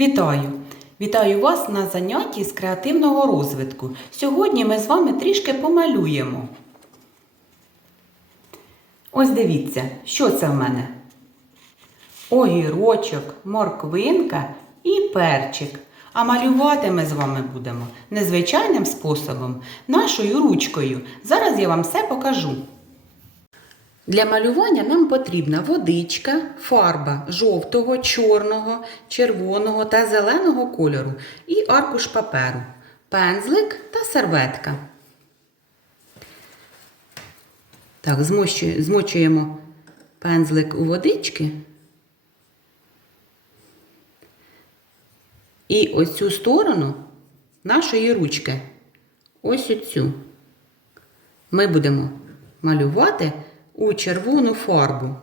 Вітаю! Вітаю вас на занятті з креативного розвитку. Сьогодні ми з вами трішки помалюємо. Ось дивіться, що це в мене? Огірочок, морквинка і перчик. А малювати ми з вами будемо незвичайним способом, нашою ручкою. Зараз я вам все покажу. Для малювання нам потрібна водичка, фарба жовтого, чорного, червоного та зеленого кольору і аркуш паперу, пензлик та серветка. Так, змочуємо, пензлик у водички. І ось цю сторону нашої ручки, ось оцю, ми будемо малювати у червону фарбу.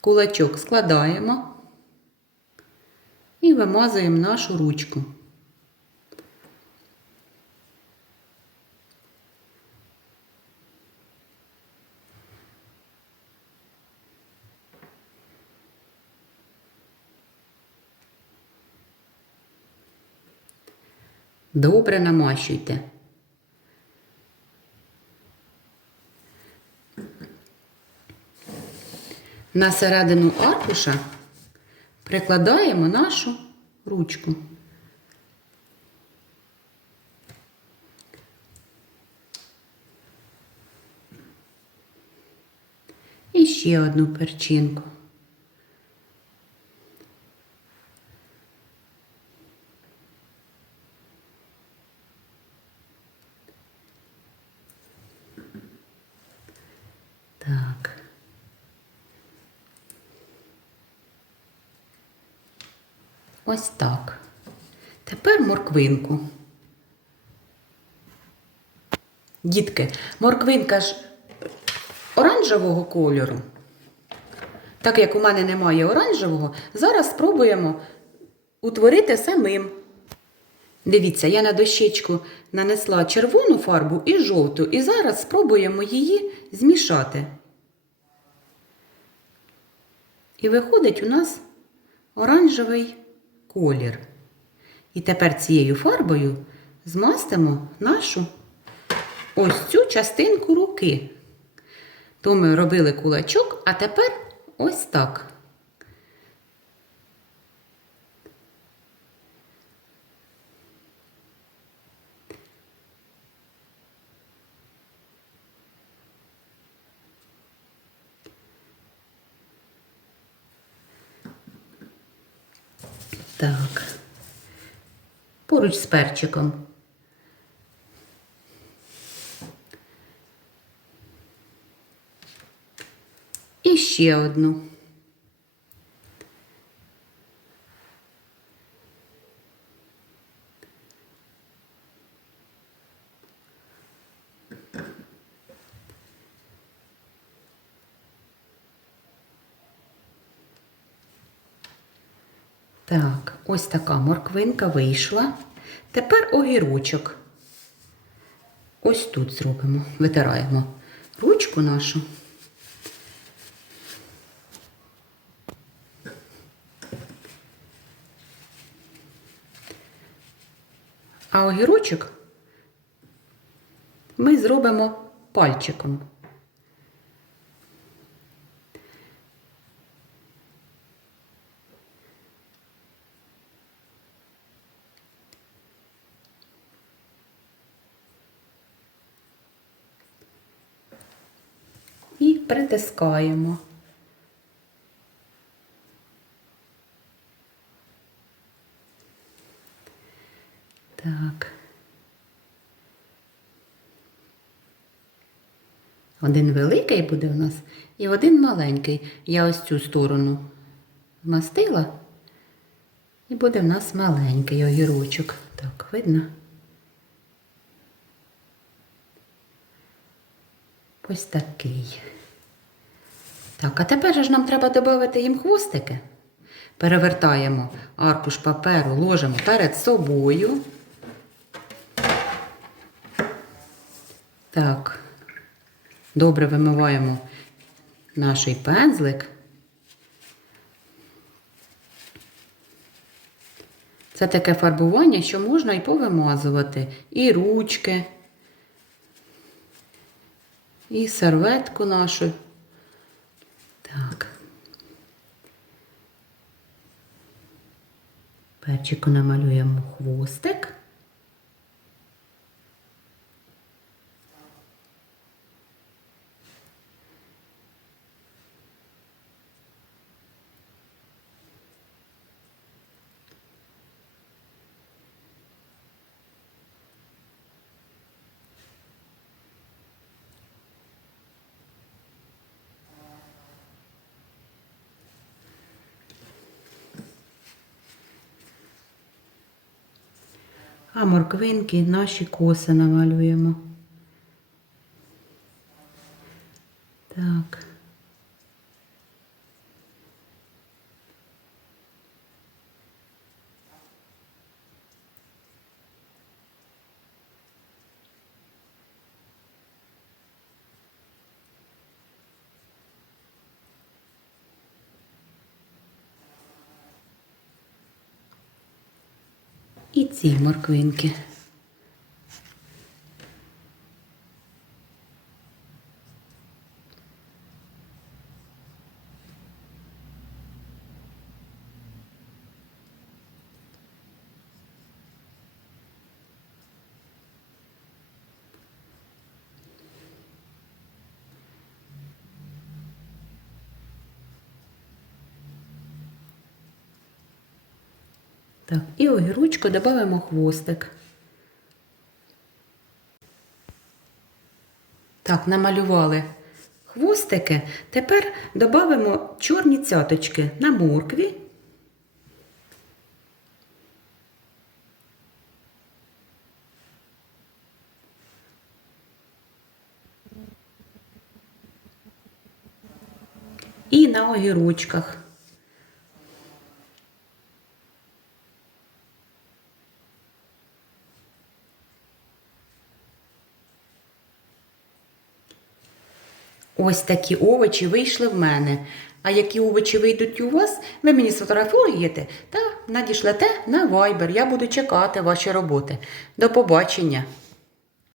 Кулачок складаємо і вимазуємо нашу ручку. Добре намащуйте. На середину аркуша прикладаємо нашу ручку. І ще одну перчинку. Так. Ось так. Тепер морквинку. Дітки, морквинка ж оранжевого кольору. Так як у мене немає оранжевого, зараз спробуємо утворити самим. Дивіться, я на дощечку нанесла червону фарбу і жовту, і зараз спробуємо її змішати. І виходить у нас оранжевий колір. І тепер цією фарбою змастимо нашу ось цю частинку руки. То ми робили кулачок, а тепер ось так. Так. Поруч з перчиком. І ще одну. Так, ось така морквинка вийшла. Тепер огірочок. Ось тут зробимо, витираємо ручку нашу. А огірочок ми зробимо пальчиком. і притискаємо. Так. Один великий буде у нас і один маленький. Я ось цю сторону змастила, і буде в нас маленький огірочок. Так, видно? Ось такий. Так, а тепер ж нам треба додати їм хвостики. Перевертаємо аркуш паперу, ложимо перед собою. Так, добре вимиваємо наш пензлик. Це таке фарбування, що можна і повимазувати, і ручки, і серветку нашу. Перчику намалюємо хвостик. А морквинки наші коси намалюємо. І ці морквинки. Так, і огірочку додаємо хвостик. Так, намалювали хвостики. Тепер додамо чорні цяточки на моркві. І на огірочках. Ось такі овочі вийшли в мене. А які овочі вийдуть у вас, ви мені сфотографуєте та надішлете на Viber. Я буду чекати ваші роботи. До побачення!